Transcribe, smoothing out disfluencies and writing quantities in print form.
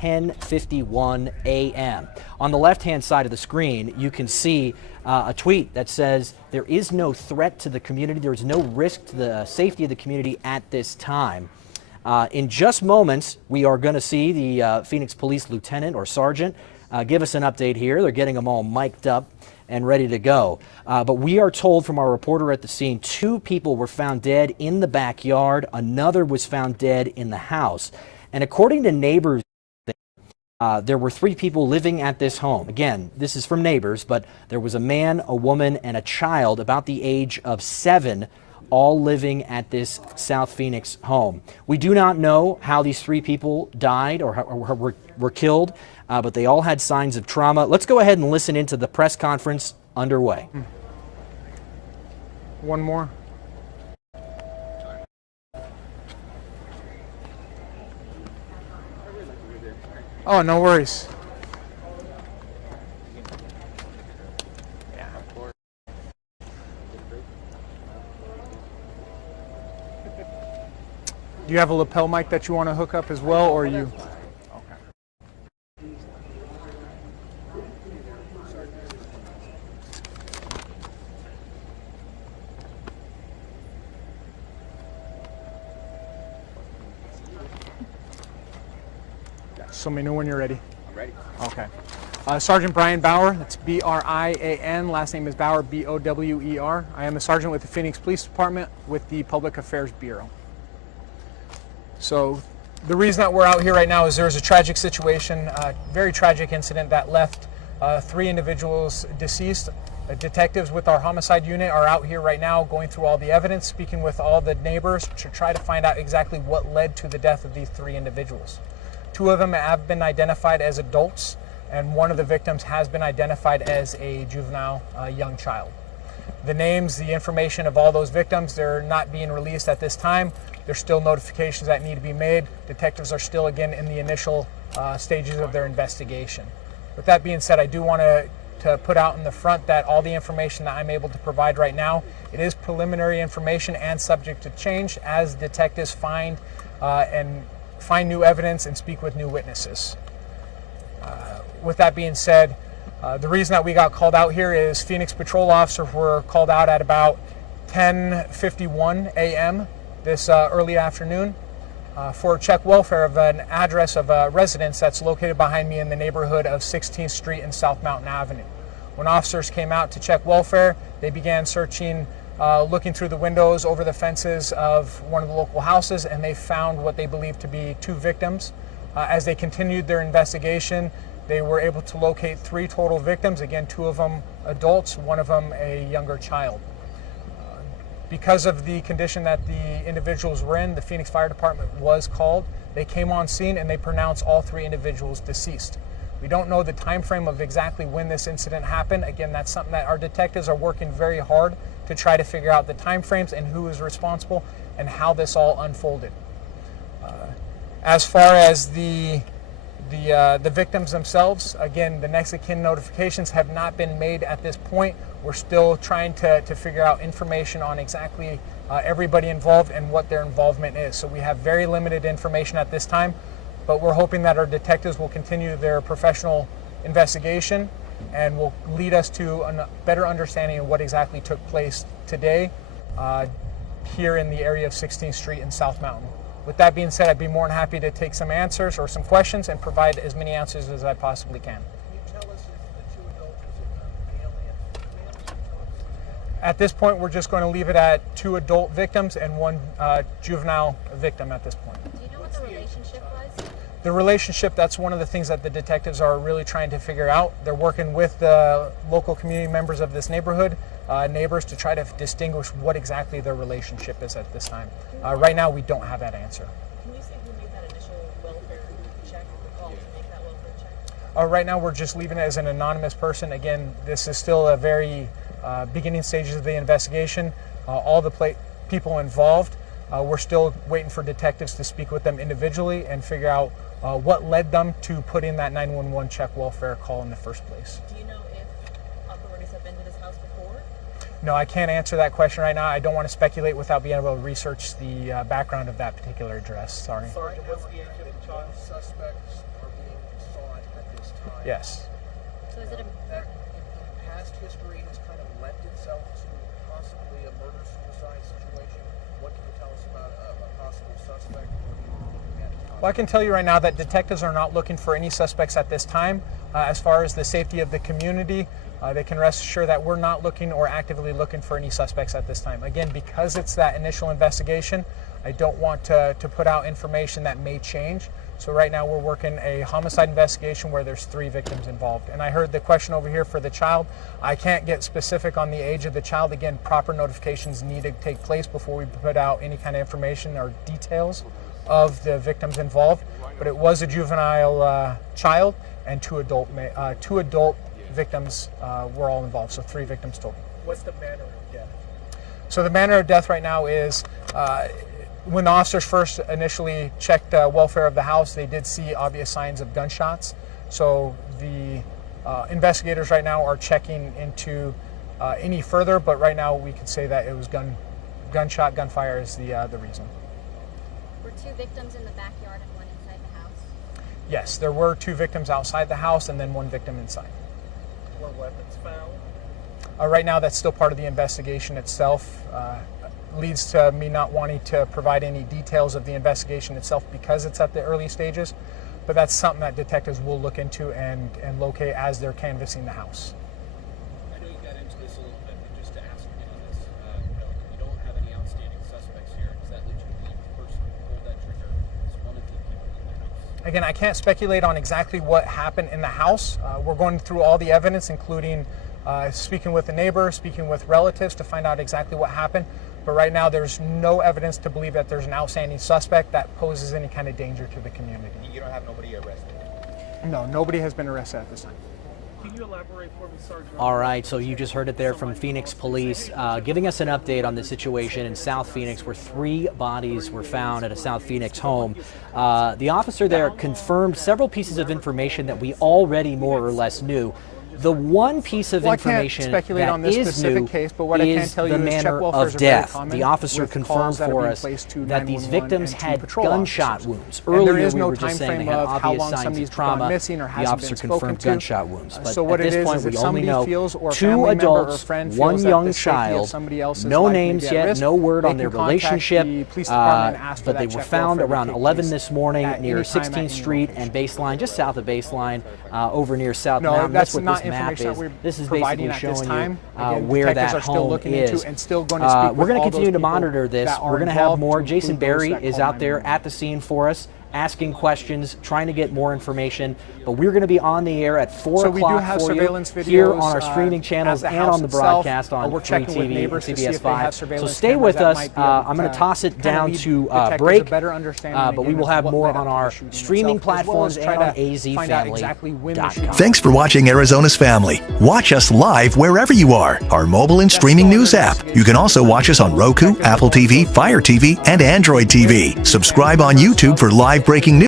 10:51 a.m. On the left-hand side of the screen, you can see a tweet that says there is no threat to the community. There is no risk to the safety of the community at this time. In just moments, we are going to see the Phoenix Police Lieutenant or Sergeant give us an update here. They're getting them all mic'd up and ready to go. But we are told from our reporter at the scene, 2 people were found dead in the backyard. Another was found dead in the house. And according to neighbors, there were 3 people living at this home. Again, this is from neighbors, but there was a man, a woman, and a child about the age of 7, all living at this South Phoenix home. We do not know how these 3 people died or were killed, but they all had signs of trauma. Let's go ahead and listen into the press conference underway. One more. Oh, no worries. Do you have a lapel mic that you want to hook up as well, or you? So let me know when you're ready. I'm ready. Okay. Sergeant Brian Bauer, that's B-R-I-A-N, last name is Bauer, B-O-W-E-R. I am a sergeant with the Phoenix Police Department with the Public Affairs Bureau. So the reason that we're out here right now is there's a tragic situation, a very tragic incident that left 3 individuals deceased. Detectives with our homicide unit are out here right now going through all the evidence, speaking with all the neighbors to try to find out exactly what led to the death of these 3 individuals. 2 of them have been identified as adults, and one of the victims has been identified as a juvenile, young child. The names, the information of all those victims, they're not being released at this time. There's still notifications that need to be made. Detectives are still, again, in the initial stages of their investigation. With that being said, I do want to put out in the front that all the information that I'm able to provide right now, it is preliminary information and subject to change as detectives find new evidence and speak with new witnesses. With that being said, the reason that we got called out here is Phoenix patrol officers were called out at about 10:51 a.m. this early afternoon for check welfare of an address of a residence that's located behind me in the neighborhood of 16th Street and South Mountain Avenue. When officers came out to check welfare, they began searching, looking through the windows over the fences of one of the local houses, and they found what they believed to be 2 victims. As they continued their investigation, they were able to locate 3 total victims, again 2 of them adults, 1 of them a younger child. Because of the condition that the individuals were in, the Phoenix Fire Department was called. They came on scene and they pronounced all 3 individuals deceased. We don't know the time frame of exactly when this incident happened. Again, that's something that our detectives are working very hard to try to figure out the time frames and who is responsible and how this all unfolded. As far as the victims themselves, again, the next of kin notifications have not been made at this point. We're still trying to figure out information on exactly everybody involved and what their involvement is. So we have very limited information at this time, but we're hoping that our detectives will continue their professional investigation and will lead us to a better understanding of what exactly took place today here in the area of 16th Street and South Mountain. With that being said, I'd be more than happy to take some answers or some questions and provide as many answers as I possibly can. Can you tell us if the 2 adults was a male and female? At this point, we're just going to leave it at 2 adult victims and 1 juvenile victim at this point. Do you know what the relationship was? The relationship, that's one of the things that the detectives are really trying to figure out. They're working with the local community members of this neighborhood, neighbors, to try to distinguish what exactly their relationship is at this time. Right now, we don't have that answer. Can you say who made that initial welfare check, the call to make that welfare check? Right now, we're just leaving it as an anonymous person. Again, this is still a very beginning stages of the investigation. All the people involved, we're still waiting for detectives to speak with them individually and figure out what led them to put in that 911 check welfare call in the first place. Do you know if authorities have been to this house before? No, I can't answer that question right now. I don't want to speculate without being able to research the background of that particular address. Sorry. Sergeant, what's the age of the child? Suspects are being Yes. So is it a, That in past history has kind of lent itself to possibly a murder-suicide situation. What can you tell us about a possible suspect? Well, I can tell you right now that detectives are not looking for any suspects at this time. As far as the safety of the community, they can rest assured that we're not looking or actively looking for any suspects at this time. Again, because it's that initial investigation, I don't want to put out information that may change. So right now we're working a homicide investigation where there's 3 victims involved. And I heard the question over here for the child. I can't get specific on the age of the child. Again, proper notifications need to take place before we put out any kind of information or details of the victims involved. But it was a juvenile child, and 2 adult victims were all involved. So 3 victims total. What's the manner of death? So the manner of death right now is when the officers first initially checked welfare of the house, they did see obvious signs of gunshots. So the investigators right now are checking into any further, but right now we could say that it was gunfire is the reason. Were 2 victims in the backyard and 1 inside the house? Yes, there were 2 victims outside the house and then 1 victim inside. Were weapons found? Right now, that's still part of the investigation itself. Leads to me not wanting to provide any details of the investigation itself because it's at the early stages, but that's something that detectives will look into and locate as they're canvassing the house. I know you got into this a little bit, but just to ask again on this, you don't have any outstanding suspects here. Does that lead you to believe the person who pulled that trigger is one of the people in the house? Again, I can't speculate on exactly what happened in the house. We're going through all the evidence, including speaking with the neighbor, speaking with relatives to find out exactly what happened. But right now, there's no evidence to believe that there's an outstanding suspect that poses any kind of danger to the community. You don't have nobody arrested? No, nobody has been arrested at this time. Can you elaborate for me, Sergeant? All right, so you just heard it there from Phoenix Police, giving us an update on the situation in South Phoenix where 3 bodies were found at a South Phoenix home. The officer there confirmed several pieces of information that we already more or less knew. The one piece of information speculate that on this is specific new case, but what I can is tell the you is check manner welfares of are very death. common The officer with confirmed calls that are for being us placed to that these 911 victims and to had patrol gunshot officers. wounds. And there Earlier is we no were just saying they timeframe had of how obvious long signs of somebody's trauma. gone missing or The hasn't officer been spoken confirmed to. gunshot wounds. But So what at it this is point, we if only somebody know feels or a 2 family member or adults, friend 1 feels that young the safety of child. somebody else is No likely to names be at yet, risk, no word they on their can contact relationship. the police department and ask for But that they were check found welfare to around take 11 place this morning at near any time at 16th any Street location. and Baseline, just south of Baseline, over near South No, Mountain. that's what not this map information that is. we're This is providing basically at this showing time. you Again, where detectives that are still home looking is. into and still going to speak We're going with to all continue those to monitor people this. that are We're going to have involved, more. to Jason include those Berry that is call out there 911. at the scene for us, asking questions, trying to get more information. But we're going to be on the air at 4 So we do o'clock have for you surveillance here videos, on our streaming channels at the and house on the itself. broadcast on We're Free checking with TV and neighbors to see CBS if they have 5. So surveillance stay cameras with that us. might be able I'm going to toss it kinda down lead to detectives a break. better understanding But we again will of have what more led up on to our the shooting streaming itself, as well platforms as and try on to find out exactly when the shooting azfamily.com. Thanks for watching Arizona's Family. Watch us live wherever you are. Our mobile and streaming news app. You can also watch us on Roku, Apple TV, Fire TV, and Android TV. Subscribe on YouTube for live breaking news.